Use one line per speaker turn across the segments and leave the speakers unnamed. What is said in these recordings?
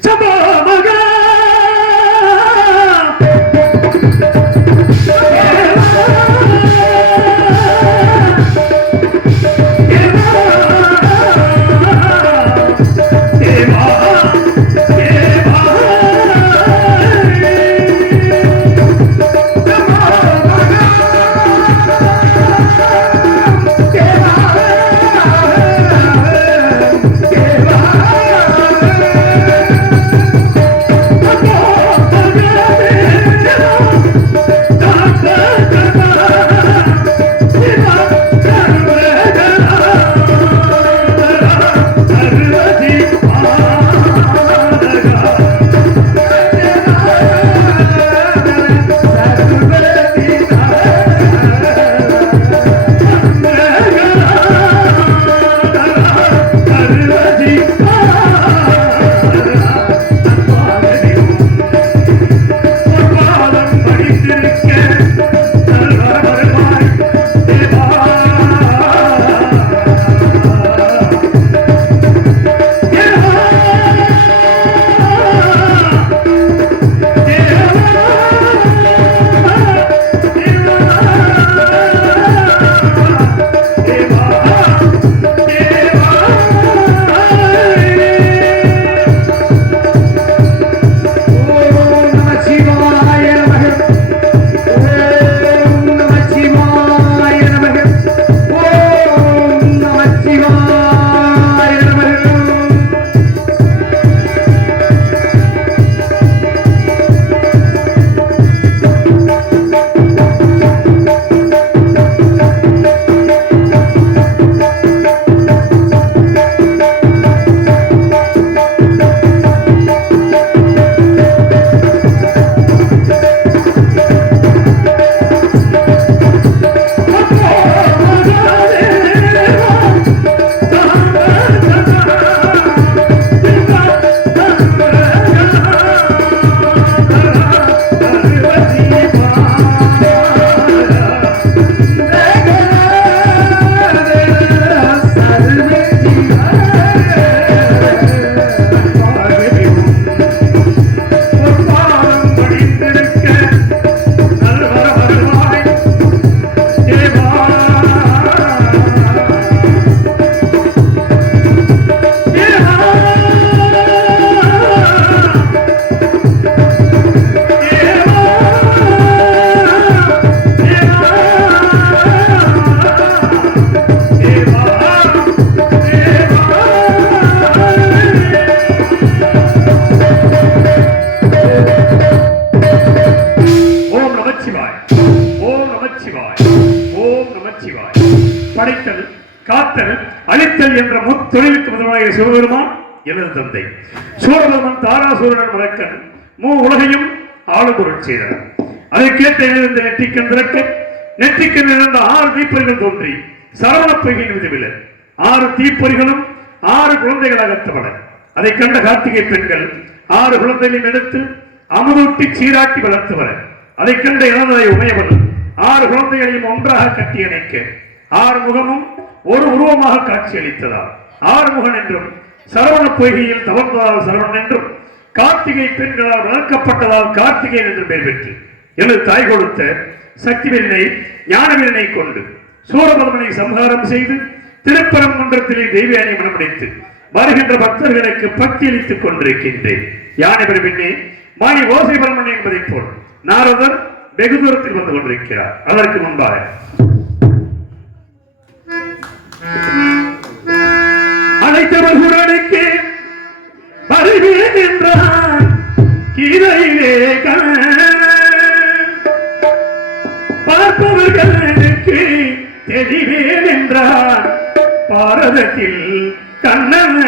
Somebody என்ற முத்தொழிலுக்கு முதலாக சிவபெருமான் எனது தந்தை. சூரபெருமன் தாராசூரன் மறக்கன் மூ. உலகையும் ஆளுபொருள் செய்தனர். அதற்கேற்ற எழுந்த நெற்றிக்கண் திறக்க நெற்றிக்கண் இருந்த ஆறு தீப்பொறிகள் தோன்றி சரவண பொய்கை விதவில்லை ஆறு தீப்பொறிகளும் ஆறு குழந்தைகளாகத்தவன அதை கண்ட கார்த்திகை பெண்கள் ஆறு குழந்தைகளையும் எடுத்து அமுதூட்டி சீராட்டி வளர்த்து வர. அதை கண்ட இளநரை உமையவன் ஆறு குழந்தைகளையும் ஒன்றாக கட்டி அணைக்க. ஆறுமுகமும் ஒரு உருவமாக காட்சியளித்ததால். ஆறுமுகன் என்றும் சரவண பொய்கையில் தவந்தால் சரவணன் என்றும் கார்த்திகை பெண்களால் வளர்க்கப்பட்டதால் கார்த்திகேயன் என்று பெயர் பெற்று எனது தாய் கொடுத்த சக்தி வீரனை ஞான கொண்டு சூரபதமனை சம்ஹாரம் செய்து திருப்பரங்குன்றத்திலே தெய்வியானை மனமடைத்து வருகின்ற பக்தர்களுக்கு பக்தி அளித்துக் கொண்டிருக்கின்றேன். யானை பெருமின்னே மாணி ஓசை பரமன் என்பதைப் போல் நாரதர் வெகு தூரத்தில் வந்து கொண்டிருக்கிறார். அதற்கு முன்பாக. அழைத்தவர் குரலுக்கு வருவேன் என்றான். கீதையிலே பார்ப்பவர்களுக்கு தெரிவேன் என்றார் பாரதத்தில் கண்ணன்.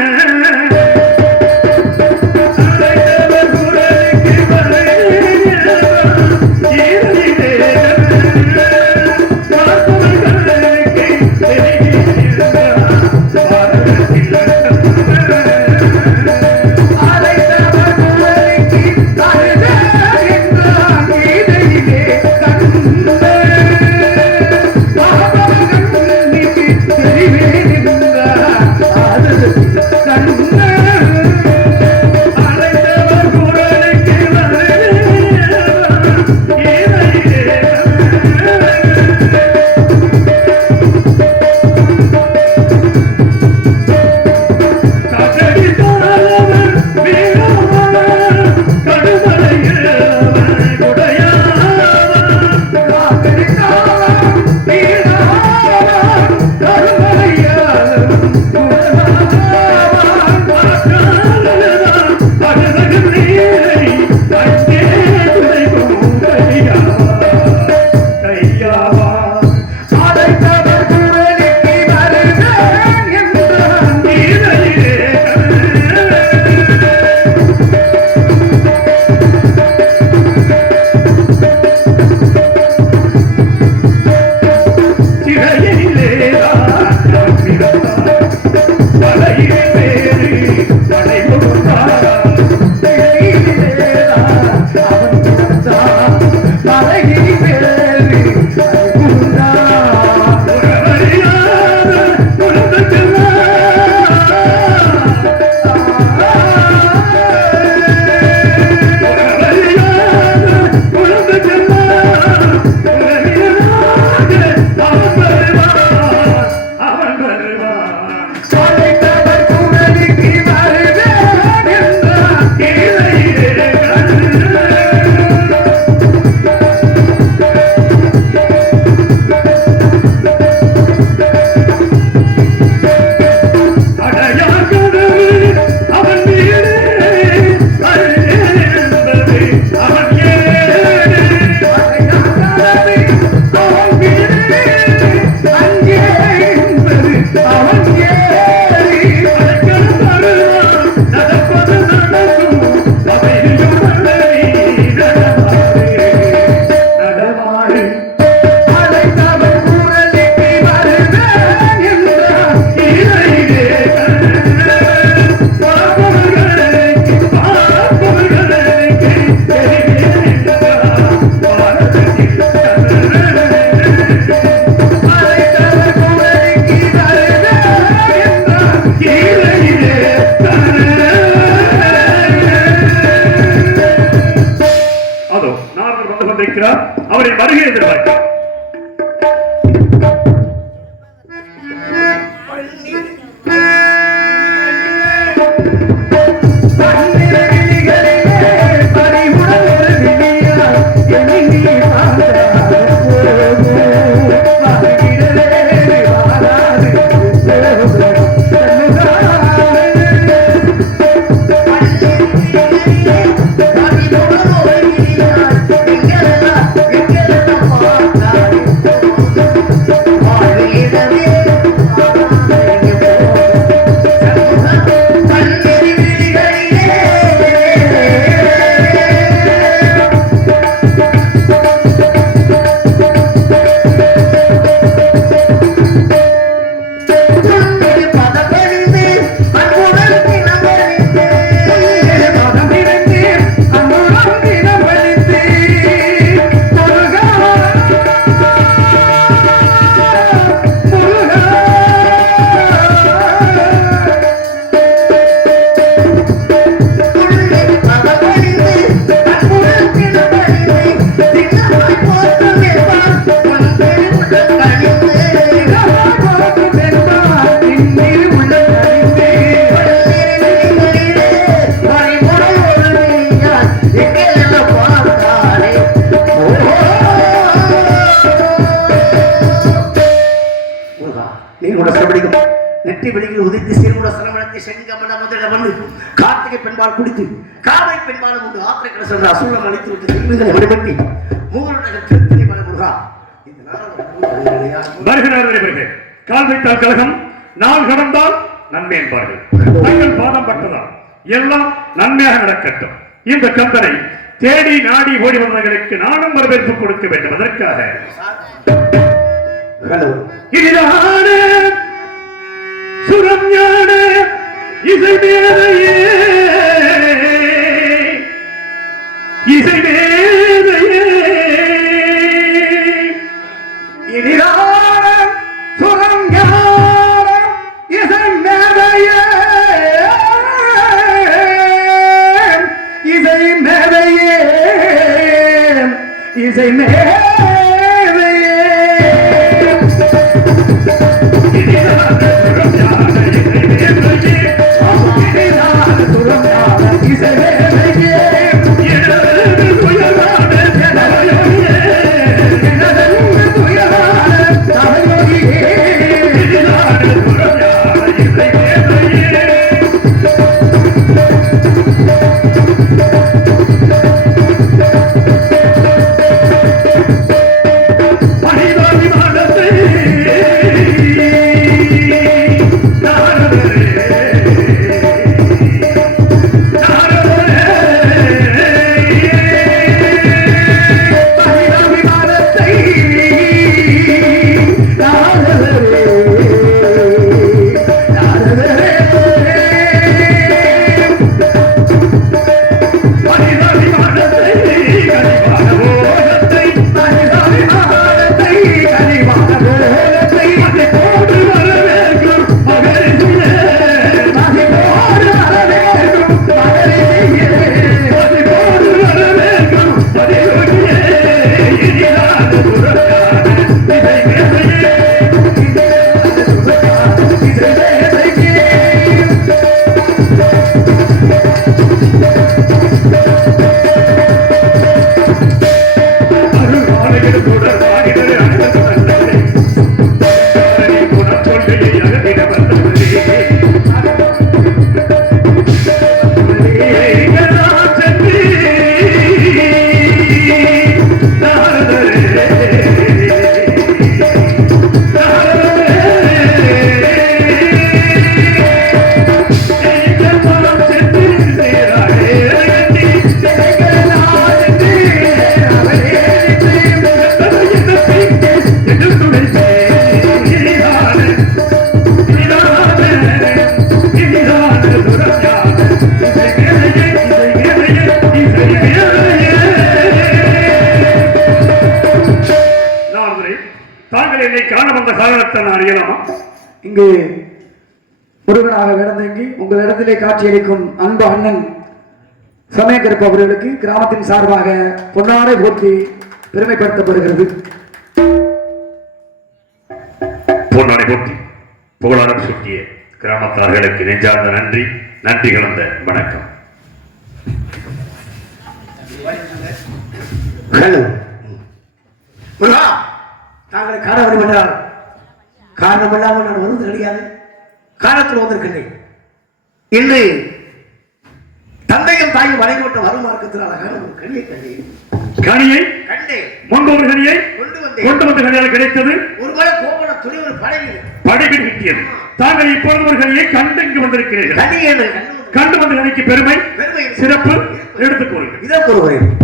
பெண்பால் குடித்து காலை பெண்பாலும் உண்டு ஆத்திரை கடைசல் அசூலம் அழித்து விட்டு திருமகளை விடுபட்டு மூவருடைய திருத்தணி மன முருகா
வருகிறார் கால் வைத்தால் கழகம் நாள் கடந்தால் நன்மை என்பார்கள். தங்கள் பாதம் பட்டதால் எல்லாம் நன்மையாக நடக்கட்டும். இந்த கம்பனை தேடி நாடி ஓடி வந்தவர்களுக்கு நானும் வரவேற்பு கொடுக்க வேண்டும். அதற்காக இதுதான சுரம் இசை
மேலையே is amen. காட்சியளிக்கும் அன்பு அண்ணன் சமயக்கருப்பு அவர்களுக்கு கிராமத்தின் சார்பாக பொன்னாரை போற்றி பெருமைப்படுத்தப்படுகிறது.
பொன்னாரை போற்றி புகழாரம் சுட்டிய கிராமத்தார்களுக்கு நெஞ்சார்ந்த நன்றி நன்றி கலந்த வணக்கம்.
ஹலோ. தாங்கள் காரணம் காரணம் இல்லாமல் நான் வருவது கிடையாது காலத்தில் வந்திருக்கின்றேன் இன்று தந்தையும் தாயும் வளைந்துவிட்ட வருமார்க்கத்தில் அழகான ஒரு கண்ணியை கண்டேன்.
கனியை?
கண்டேன்.
முன்பு ஒரு கனியை?
கொண்டு வந்தேன்.
கொண்டு வந்த கனியால் கிடைத்தது?
ஒரு மலை கோவண துணி ஒரு
படைகள் கிட்டியது தாங்கள் இப்பொழுது ஒரு கனியை கண்டு இங்கு வந்திருக்கிறீர்கள்.
கண்டு வந்து
கனிக்கு பெருமை?
பெருமை
சிறப்பு? எடுத்துக் கூறுங்கள்.
இதோ கூறுகிறேன்.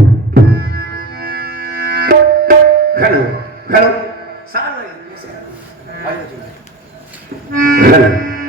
ஹலோ. ஹலோ. ஹலோ.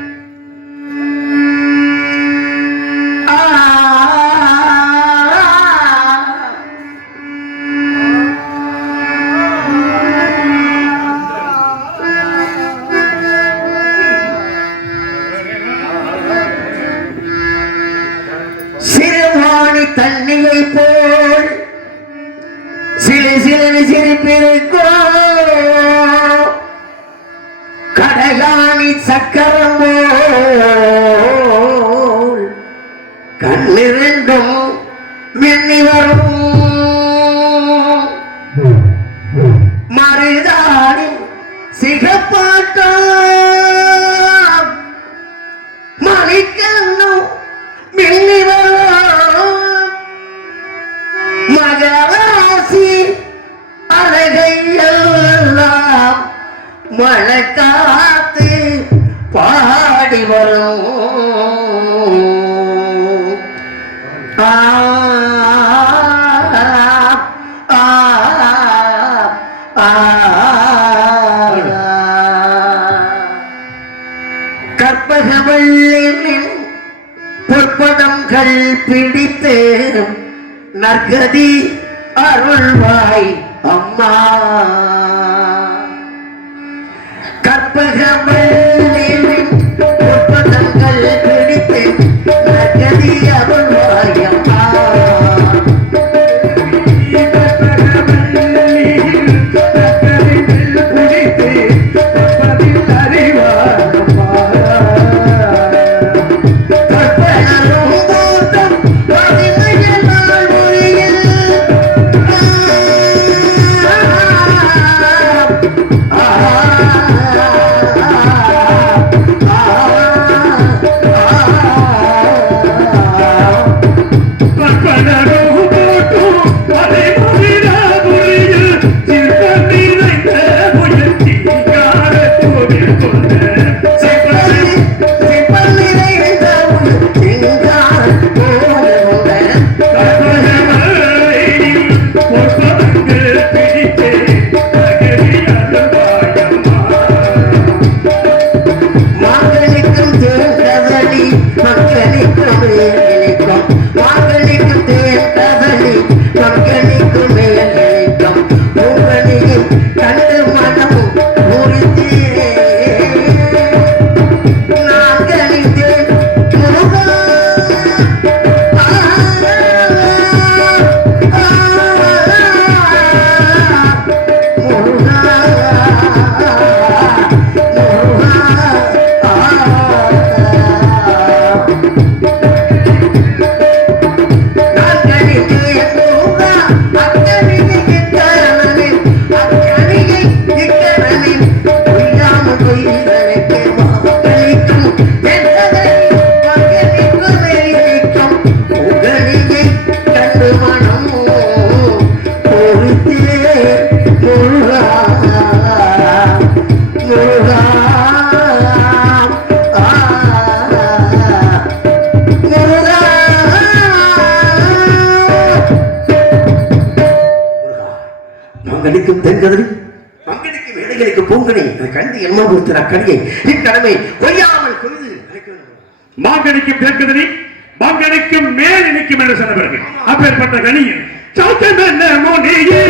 பாடி வரும். ஆ, ஆ, ஆ, பொற்பதங்கள் பிடித்து நற்கதி அருள்வாய் அம்மா. மங்கடிக்கும் தென்கதறி மங்கடிக்கும் இடைகளுக்கு பூங்கனி அதை கண்டு என்ன கொடுத்த அக்கடியை. இக்கடமை கொய்யாமல் கொய்து அழைக்க வேண்டும்.
மாங்கனிக்கும் மேல் நிற்கும் என்று சொன்னவர்கள். அப்பேற்பட்ட கனியில் சாத்தம் என்ன மொழியே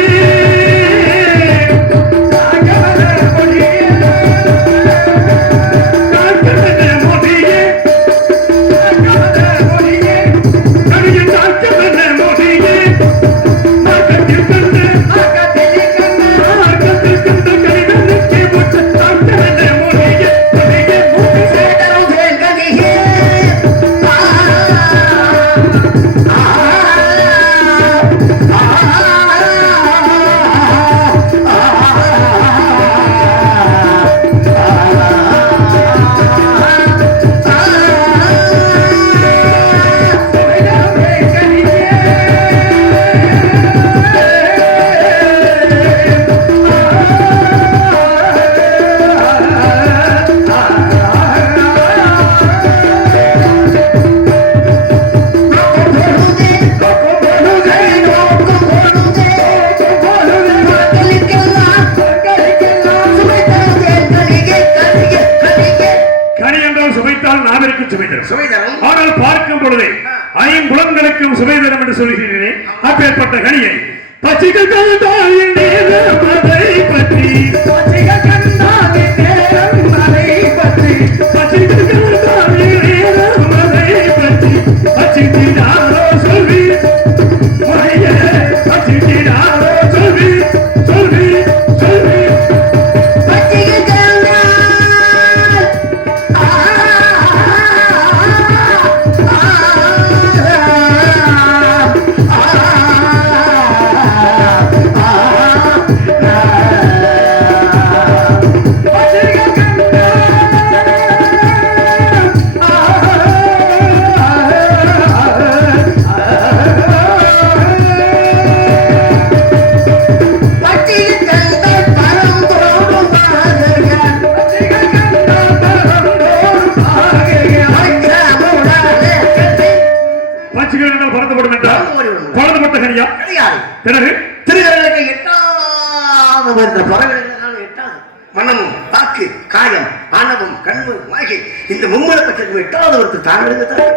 என்றால் சுவைத்தால் நாவிற்கும் சுவை தரும்
சுவைதரம்
ஆனால் பார்க்கும் பொழுது ஐம்புலன்களுக்கும் சுவை தரும் என்று சொல்கிறேனே. அப்பேற்பட்ட கனியை. பச்சிகள் tarde.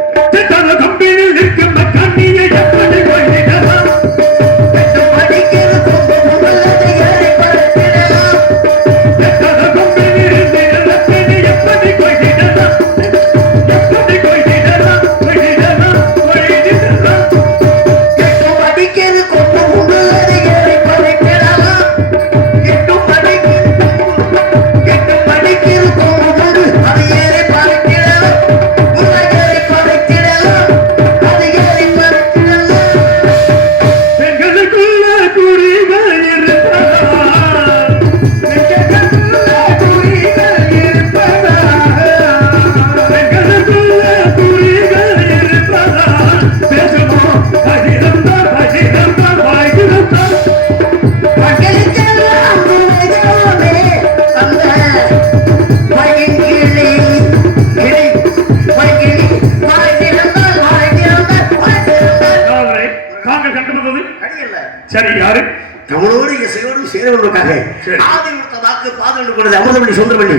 யாரு
தமிழோடு இசையோடு சேருவதற்காக
சரி.
ஆதி கொடுத்த வாக்கு பாதம் கொடுத்தது அமுதவள்ளி சுந்தரவள்ளி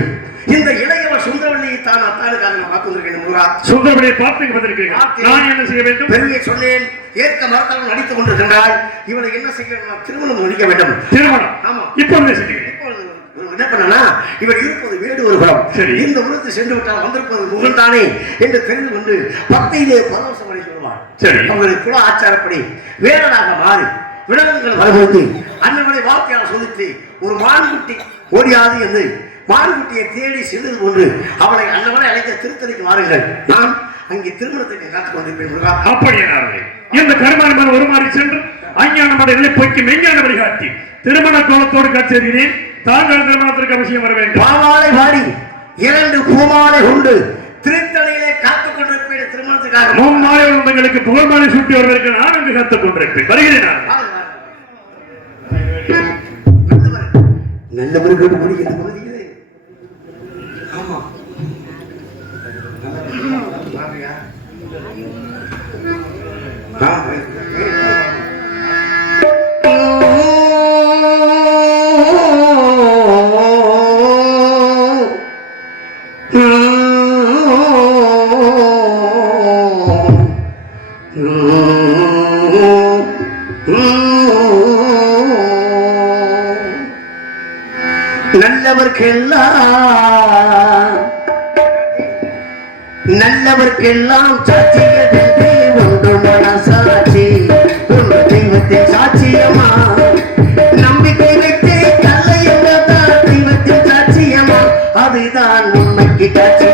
இந்த இளையவள் சுந்தரவள்ளியை தான் அத்தானுக்காக நான் வந்திருக்கேன் முருகா
சுந்தரபடியை பார்த்து வந்திருக்கிறீர்கள். நான் என்ன செய்ய வேண்டும்?
பெருமையை சொன்னேன். ஏற்க மறுத்தவள் நடித்துக் கொண்டிருக்கின்றாள் இவளை என்ன செய்ய? நான் திருமணம் முடிக்க வேண்டும்.
திருமணம்?
ஆமா.
இப்பொழுது
இப்பொழுது என்ன பண்ணனா இவர் இருப்பது வேடு ஒரு குலம். இந்த உலகத்தை சென்று விட்டால் வந்திருப்பது முகன் தானே என்று தெரிந்து கொண்டு பக்தியிலே பரவசம் அடைந்து விடுவார்
சரி.
அவர்கள் குல ஆச்சாரப்படி வேடனாக மாறி விலங்குகள் வரபோது அண்ணனுடைய வார்த்தையால் சொல்லித்து ஒரு மான்குட்டி ஓடியாது என்று மான்குட்டியை தேடி செல்வது கொண்டு அவளை அண்ணவனை அழைத்த திருத்தணிக்கு வாருங்கள். நான் அங்கே திருமணத்தை காத்துக் கொண்டிருப்பேன்
அப்படியானார்களே இந்த கருமானமான ஒரு மாறி சென்று அஞ்ஞான மடைகளை போக்கி மெஞ்ஞான வழிகாட்டி திருமண கோலத்தோடு காட்சியிருக்கிறேன் தாங்கள் திருமணத்திற்கு அவசியம் வர வேண்டும்.
பாவாலை பாடி இரண்டு பூமாலை கொண்டு திருத்தணியிலே
மும்மாலை உங்களுக்கு புகழ்மாலை சூட்டி வருவதற்கு நான் அங்கு காத்துக் கொண்டிருப்பேன். வருகிறேன்?
முடிகிறது ஆமா. பாருயா. ஆ, நல்லவர்க்கெல்லாம் நல்லவர்க்கெல்லாம் சாட்சியதென்று ஒன்று மனசாட்சி. ஒன்று தெய்வத்தின் சாட்சியமா? நம்பிக்கை வைத்து கல்லையுள்ளதான் தெய்வத்தின் சாட்சியமா? அதுதான் உண்மைக்கு சாட்சியமா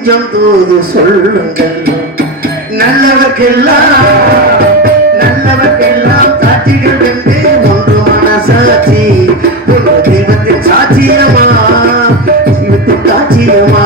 கொஞ்சம் போது சொல்லுங்கள். நல்லவர்க்கெல்லாம் நல்லவர்க்கெல்லாம் சாட்சிகள் என்று ஒன்று மனசாட்சி. தெய்வத்தின் சாட்சியமா? தெய்வத்தின் சாட்சியமா?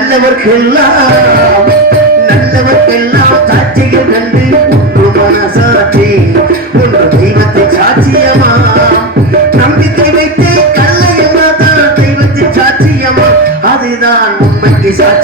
நல்லவர்க்கெல்லாம் நல்லவர்க்கெல்லாம் காட்சிகள் கண்டு ஒன்று மனசாட்சி. ஒன்று தெய்வத்தை சாட்சியமா நம்பிக்கை வைத்து கல்லையமா தான் தெய்வத்தை சாட்சியமா அதுதான் உண்மைக்கு சாட்சி.